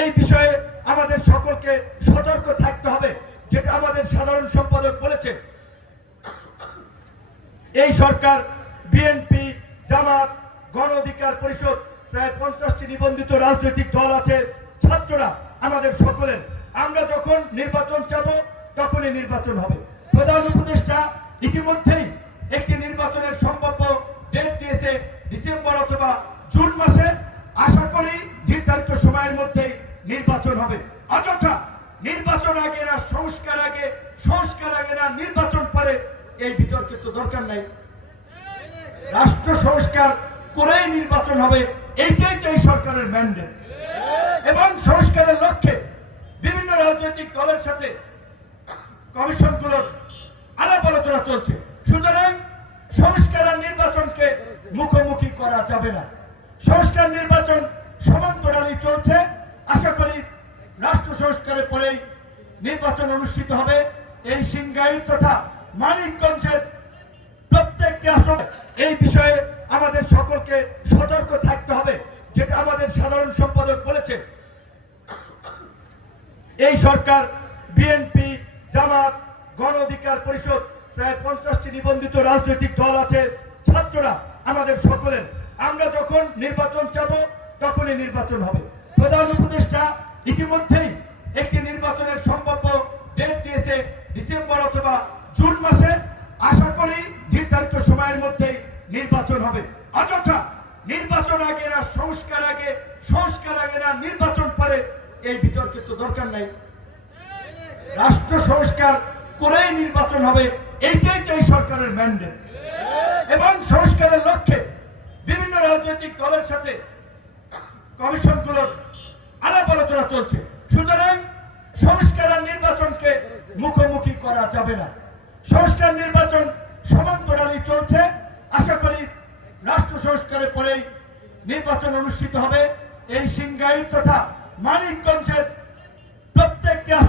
এই বিষয়ে আমাদের সকলকে সতর্ক থাকতে হবে। যেটা আমাদের সাধারণ সম্পাদক বলেছে, এই সরকার বিএনপি, জামাত, গণ অধিকার পরিষদ, প্রায় 50টি নিবন্ধিত রাজনৈতিক দল আছে, ছাত্ররা আমাদের সকলের। আমরা যখন নির্বাচন চাবো তখনই নির্বাচন হবে। প্রধান উপদেষ্টা ইতিমধ্যেই একটি নির্বাচনের সম্ভাব্য ডেট দিয়েছে, ডিসেম্বর অথবা জুন মাসে। আশা করি নির্ধারিত সময়ের মধ্যেই নির্বাচন হবে। অযথা নির্বাচন আগে না সংস্কার আগে, সংস্কার আগে না নির্বাচন পরে, এই বিতর্কের তো দরকার নাই। রাষ্ট্র সংস্কার করেই নির্বাচন হবে, এইটাই তো এই সরকারের ম্যান্ডেট। এবং সংস্কারের লক্ষ্যে বিভিন্ন রাজনৈতিক দলের সাথে কমিশনগুলোর আলাপ আলোচনা চলছে। সুতরাং সংস্কার আর নির্বাচনকে মুখোমুখি করা যাবে না। সংস্কার নির্বাচন সমান্তরালই চলছে। আশা করি রাষ্ট্র সংস্কারের পরেই নির্বাচন অনুষ্ঠিত হবে। এই সিংগাইর তথা মানিকগঞ্জের প্রত্যেকটি আসন, এই বিষয়ে আমাদের সকলকে সতর্ক থাকতে হবে। যেটা আমাদের সাধারণ সম্পাদক বলেছে, এই সরকার বিএনপি, জামাত, গণ অধিকার পরিষদ, প্রায় 50টি নিবন্ধিত রাজনৈতিক দল আছে, ছাত্ররা আমাদের সকলের। আমরা যখন নির্বাচন চাবো তখনই নির্বাচন হবে। প্রধান উপদেষ্টা ইতিমধ্যেই একটি নির্বাচনের সম্ভাব্য ডেট দিয়েছে, ডিসেম্বর অথবা জুন মাসে। আশা করি নির্ধারিত সময়ের মধ্যেই নির্বাচন হবে। অযথা নির্বাচন আগে না সংস্কার আগে, সংস্কার আগে না নির্বাচন পরে, এই বিতর্কের তো দরকার নাই। রাষ্ট্র সংস্কার করেই নির্বাচন হবে, এইটাই তো এই সরকারের ম্যান্ডেট। এবং সংস্কারের লক্ষ্যে বিভিন্ন রাজনৈতিক দলের সাথে কমিশনগুলোর আলাপ আলোচনা চলছে। সুতরাং সংস্কার আর নির্বাচনকে মুখোমুখি করা যাবে না। সংস্কার নির্বাচন সমান্তরালই চলছে। আশা করি রাষ্ট্র সংস্কারের পরেই নির্বাচন অনুষ্ঠিত হবে। এই সিংগাইর তথা মানিকগঞ্জের প্রত্যেকটি আসন